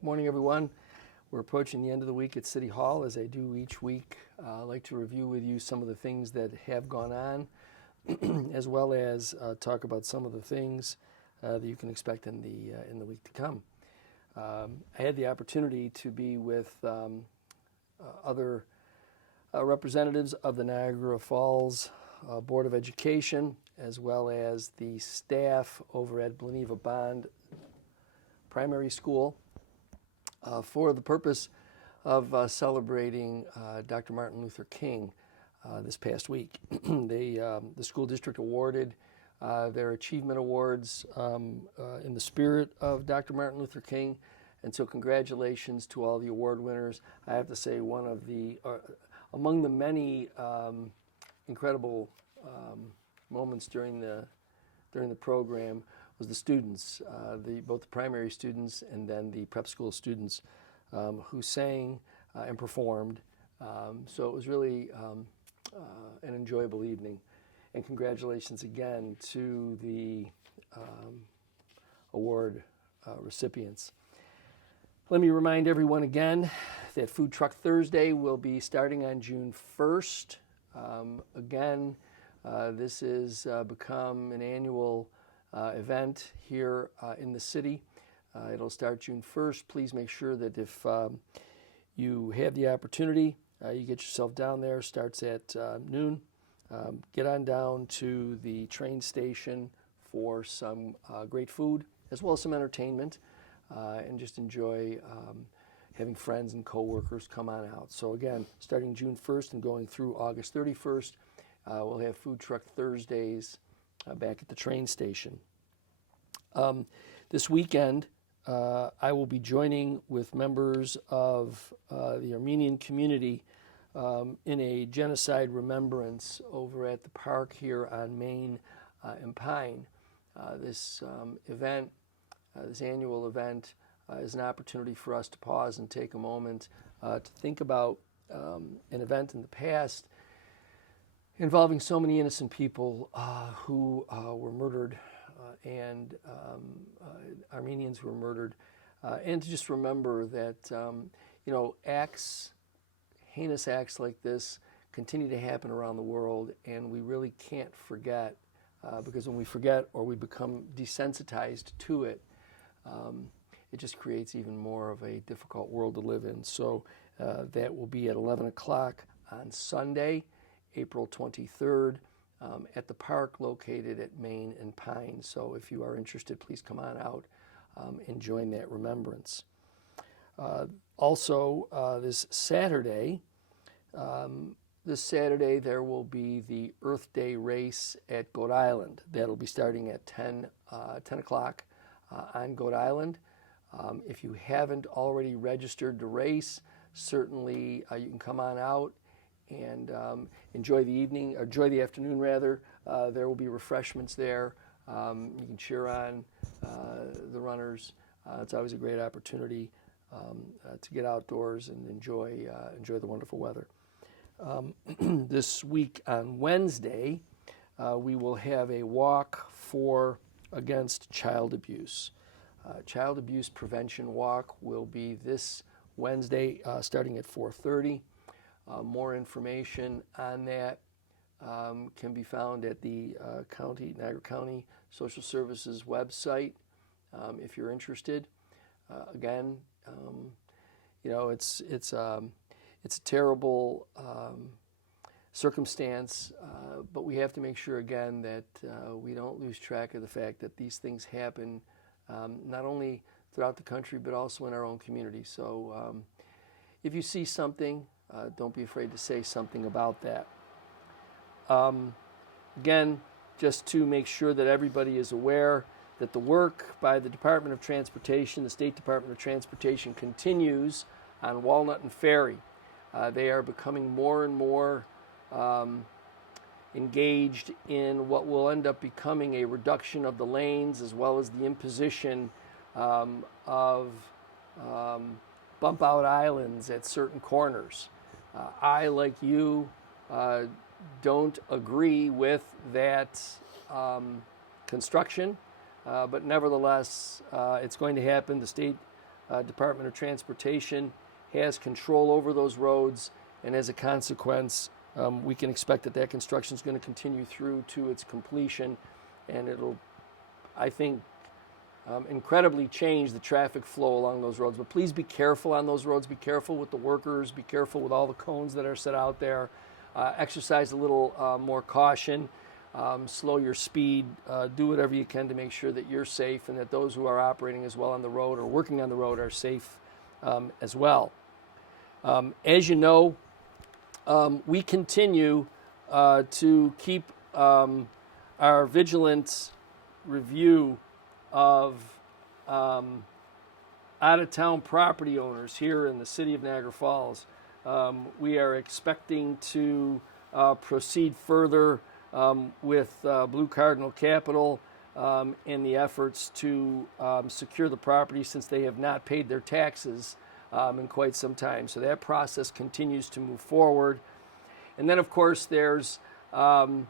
Morning, everyone. We're approaching the end of the week at City Hall. As I do each week, I'd like to review with you some of the things that have gone on, as well as talk about some of the things that you can expect in the week to come. I had the opportunity to be with other representatives of the Niagara Falls Board of Education, as well as the staff over at Bleneva Bond Primary School, for the purpose of celebrating Dr. Martin Luther King this past week. The school district awarded their achievement awards in the spirit of Dr. Martin Luther King, and so congratulations to all the award winners. I have to say, one of the among the many incredible moments during the program was the students, both the primary students and then the prep school students who sang and performed. So it was really an enjoyable evening. And congratulations again to the award recipients. Let me remind everyone again that Food Truck Thursday will be starting on June 1st. Again, this has become an annual event here in the city. It'll start June 1st. Please make sure that if you have the opportunity, you get yourself down there. Starts at noon. Get on down to the train station for some great food, as well as some entertainment, and just enjoy having friends and coworkers come on out. So again, starting June 1st and going through August 31st, we'll have Food Truck Thursdays back at the train station. This weekend, I will be joining with members of the Armenian community in a genocide remembrance over at the park here on Main and Pine. This event, this annual event, is an opportunity for us to pause and take a moment to think about an event in the past involving so many innocent people who were murdered, and Armenians who were murdered, and to just remember that heinous acts like this continue to happen around the world, and we really can't forget, because when we forget or we become desensitized to it, it just creates even more of a difficult world to live in. So that will be at 11 o'clock on Sunday, April 23rd, at the park located at Main and Pine. So if you are interested, please come on out and join that remembrance. Also, this Saturday, there will be the Earth Day race at Goat Island. That'll be starting at 10 o'clock on Goat Island. If you haven't already registered to race, certainly you can come on out and enjoy the afternoon rather. There will be refreshments there. You can cheer on the runners. It's always a great opportunity to get outdoors and enjoy the wonderful weather. This week on Wednesday, we will have a walk against child abuse. Child abuse prevention walk will be this Wednesday, starting at 4:30. More information on that can be found at the Niagara County Social Services website if you're interested. Again, it's a terrible circumstance, but we have to make sure again that we don't lose track of the fact that these things happen not only throughout the country but also in our own community. So if you see something, don't be afraid to say something about that. Again, just to make sure that everybody is aware that the work by the Department of Transportation, the State Department of Transportation, continues on Walnut and Ferry. They are becoming more and more engaged in what will end up becoming a reduction of the lanes, as well as the imposition of bump out islands at certain corners. I, like you, don't agree with that construction, but nevertheless, it's going to happen. The state Department of Transportation has control over those roads, and as a consequence, we can expect that that construction is going to continue through to its completion, and it'll, I think, incredibly change the traffic flow along those roads. But please be careful on those roads. Be careful with the workers. Be careful with all the cones that are set out there. Exercise a little more caution. Slow your speed. Do whatever you can to make sure that you're safe and that those who are operating as well on the road or working on the road are safe as well. As you know, we continue to keep our vigilant review of out-of-town property owners here in the city of Niagara Falls. We are expecting to proceed further with Blue Cardinal Capital in the efforts to secure the property, since they have not paid their taxes in quite some time. So that process continues to move forward. And then, of course, there's the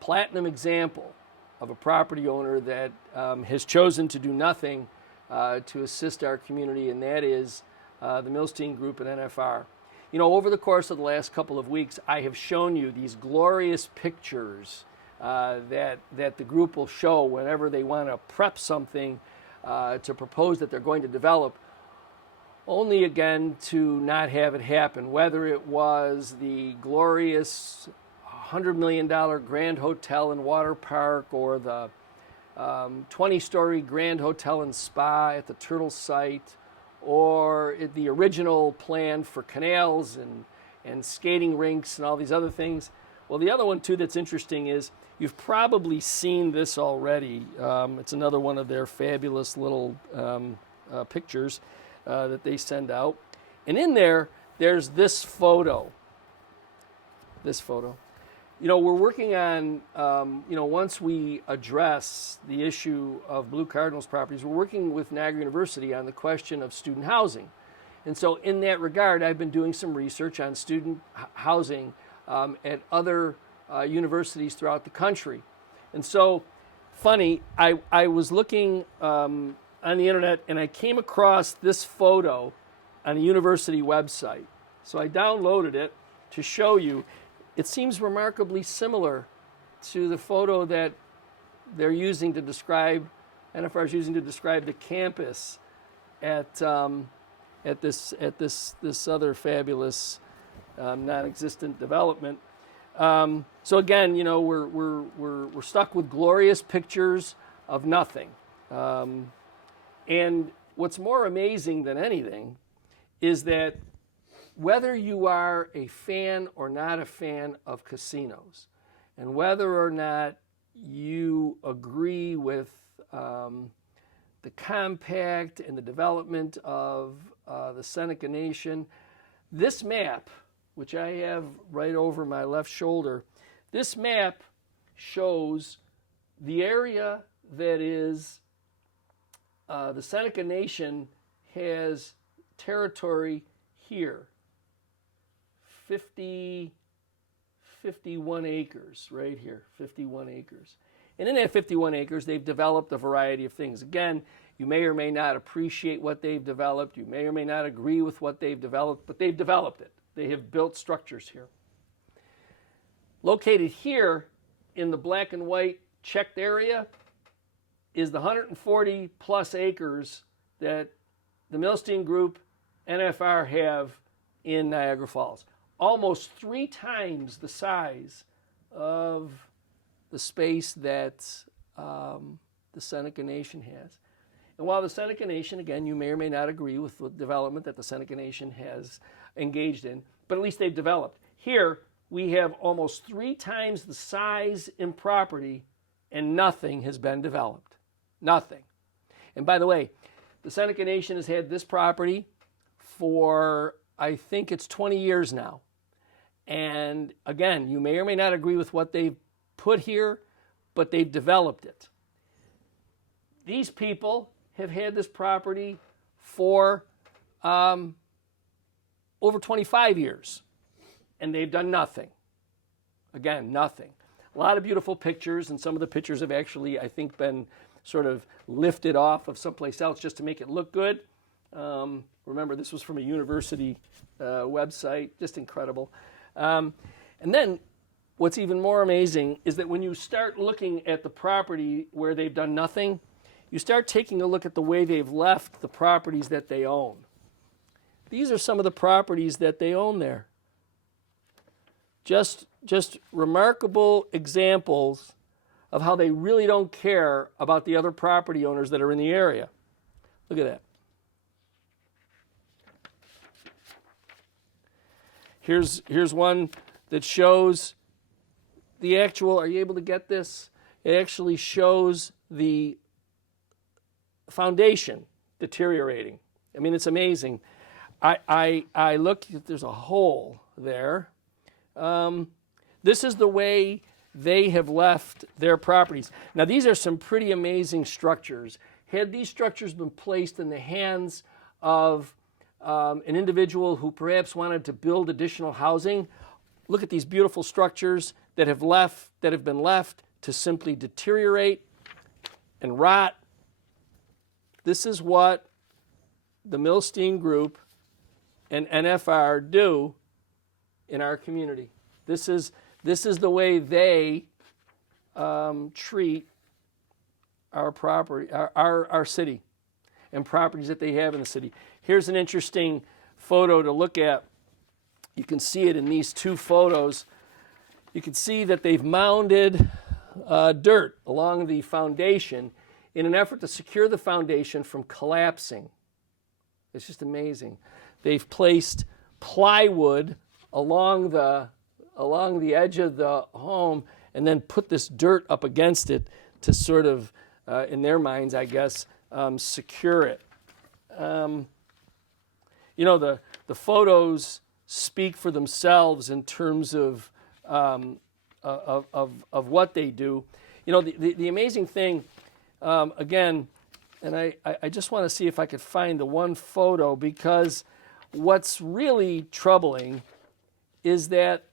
platinum example of a property owner that has chosen to do nothing to assist our community, and that is the Milstein Group at NFR. You know, over the course of the last couple of weeks, I have shown you these glorious pictures that the group will show whenever they want to prep something to propose that they're going to develop, only again to not have it happen, whether it was the glorious $100 million Grand Hotel and Water Park or the 20-story Grand Hotel and Spa at the Turtle site, or the original plan for canals and skating rinks and all these other things. Well, the other one, too, that's interesting is you've probably seen this already. It's another one of their fabulous little pictures that they send out. And in there, there's this photo. This photo. You know, we're working on, once we address the issue of Blue Cardinal's properties, we're working with Niagara University on the question of student housing. And so in that regard, I've been doing some research on student housing at other universities throughout the country. And so, funny, I was looking on the internet and I came across this photo on a university website. So I downloaded it to show you. It seems remarkably similar to the photo that they're using to describe, NFR is using to describe the campus at this other fabulous non-existent development. So again, you know, we're stuck with glorious pictures of nothing. And what's more amazing than anything is that whether you are a fan or not a fan of casinos, and whether or not you agree with the compact and the development of the Seneca Nation, this map, which I have right over my left shoulder, this map shows the area that is the Seneca Nation has territory here. 51 acres right here, 51 acres. And in that 51 acres, they've developed a variety of things. Again, you may or may not appreciate what they've developed. You may or may not agree with what they've developed, but they've developed it. They have built structures here. Located here in the black and white checked area is the 140 plus acres that the Milstein Group, NFR have in Niagara Falls. Almost 3 times the size of the space that the Seneca Nation has. And while the Seneca Nation, again, you may or may not agree with the development that the Seneca Nation has engaged in, but at least they've developed. Here, we have almost 3 times the size in property, and nothing has been developed. Nothing. And by the way, the Seneca Nation has had this property for, I think it's 20 years now. And again, you may or may not agree with what they've put here, but they've developed it. These people have had this property for over 25 years, and they've done nothing. Again, nothing. A lot of beautiful pictures, and some of the pictures have actually, I think, been sort of lifted off of someplace else just to make it look good. Remember, this was from a university website, just incredible. And then what's even more amazing is that when you start looking at the property where they've done nothing, you start taking a look at the way they've left the properties that they own. These are some of the properties that they own there. Just remarkable examples of how they really don't care about the other property owners that are in the area. Look at that. Here's one that shows the actual, are you able to get this? It actually shows the foundation deteriorating. I mean, it's amazing. I look, there's a hole there. This is the way they have left their properties. Now, these are some pretty amazing structures. Had these structures been placed in the hands of an individual who perhaps wanted to build additional housing, look at these beautiful structures that have been left to simply deteriorate and rot. This is what the Milstein Group and NFR do in our community. This is the way they treat our property, our city, and properties that they have in the city. Here's an interesting photo to look at. You can see it in these two photos. You can see that they've mounded dirt along the foundation in an effort to secure the foundation from collapsing. It's just amazing. They've placed plywood along the edge of the home and then put this dirt up against it to sort of, in their minds, I guess, secure it. You know, the photos speak for themselves in terms of what they do. You know, the amazing thing, again, and I just want to see if I could find the one photo, because what's really troubling is that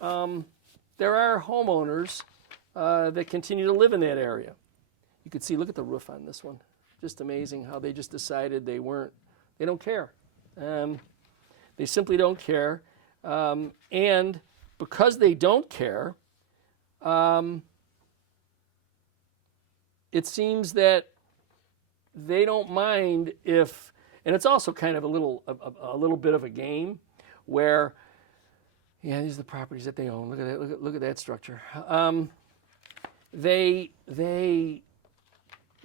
there are homeowners that continue to live in that area. You can see, look at the roof on this one. Just amazing how they just decided they don't care. They simply don't care. And because they don't care, it seems that they don't mind if, and it's also kind of a little bit of a game where, yeah, these are the properties that they own. Look at that. Look at that structure. They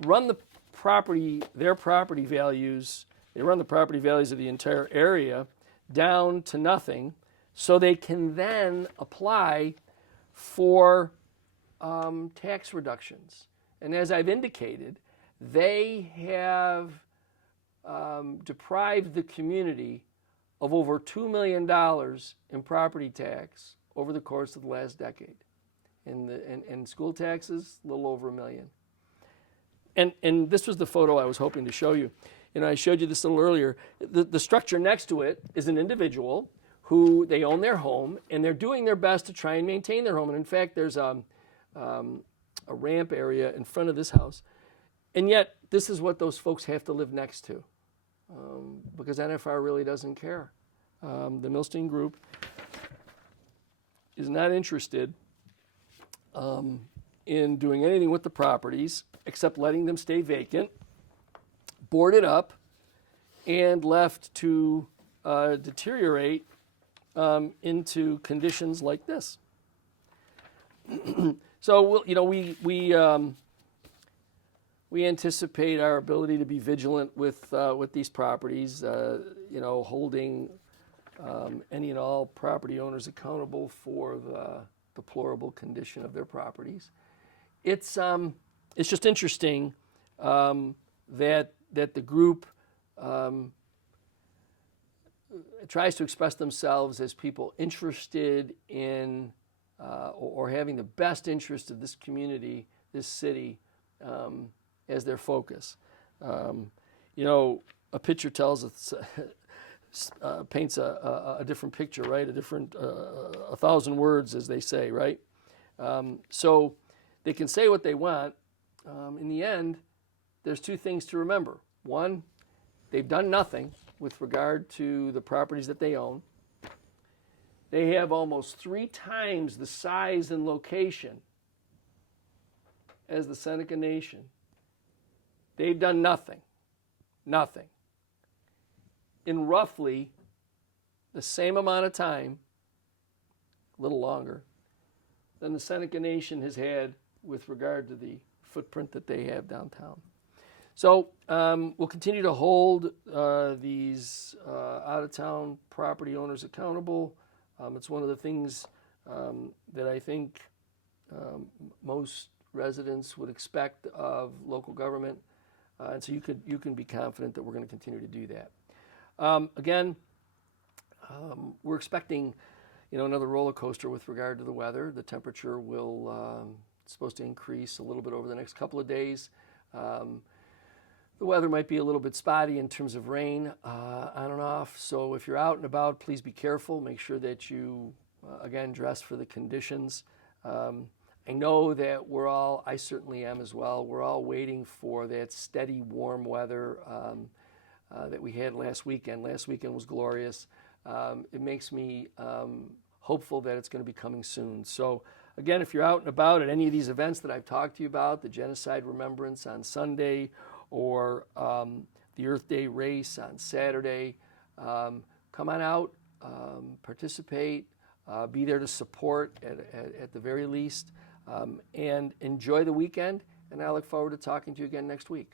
run the property, their property values. They run the property values of the entire area down to nothing, so they can then apply for tax reductions. And as I've indicated, they have deprived the community of over $2 million in property tax over the course of the last decade. In school taxes, a little over $1 million. And this was the photo I was hoping to show you. You know, I showed you this a little earlier. The structure next to it is an individual who they own their home, and they're doing their best to try and maintain their home. And in fact, there's a ramp area in front of this house. And yet, this is what those folks have to live next to, because NFR really doesn't care. The Milstein Group is not interested in doing anything with the properties except letting them stay vacant, boarded up, and left to deteriorate into conditions like this. So we anticipate our ability to be vigilant with these properties. Holding any and all property owners accountable for the deplorable condition of their properties. It's just interesting that the group tries to express themselves as people interested in or having the best interest of this community, this city, as their focus. A picture tells us, paints a different picture, right? A different, 1,000 words, as they say, right? So they can say what they want, in the end, there's two things to remember. One, they've done nothing with regard to the properties that they own. They have almost 3 times the size and location as the Seneca Nation. They've done nothing, nothing, in roughly the same amount of time, a little longer, than the Seneca Nation has had with regard to the footprint that they have downtown. So we'll continue to hold these out-of-town property owners accountable. It's one of the things that I think most residents would expect of local government, and so you can be confident that we're going to continue to do that. Again, we're expecting, another roller coaster with regard to the weather. The temperature will it's supposed to increase a little bit over the next couple of days. The weather might be a little bit spotty in terms of rain on and off. So if you're out and about, please be careful. Make sure that you, again, dress for the conditions. I know that I certainly am as well, we're all waiting for that steady warm weather that we had last weekend. Last weekend was glorious. It makes me hopeful that it's going to be coming soon. So again, if you're out and about at any of these events that I've talked to you about, the Genocide Remembrance on Sunday, or the Earth Day race on Saturday, come on out, participate, be there to support at the very least, and enjoy the weekend. And I look forward to talking to you again next week.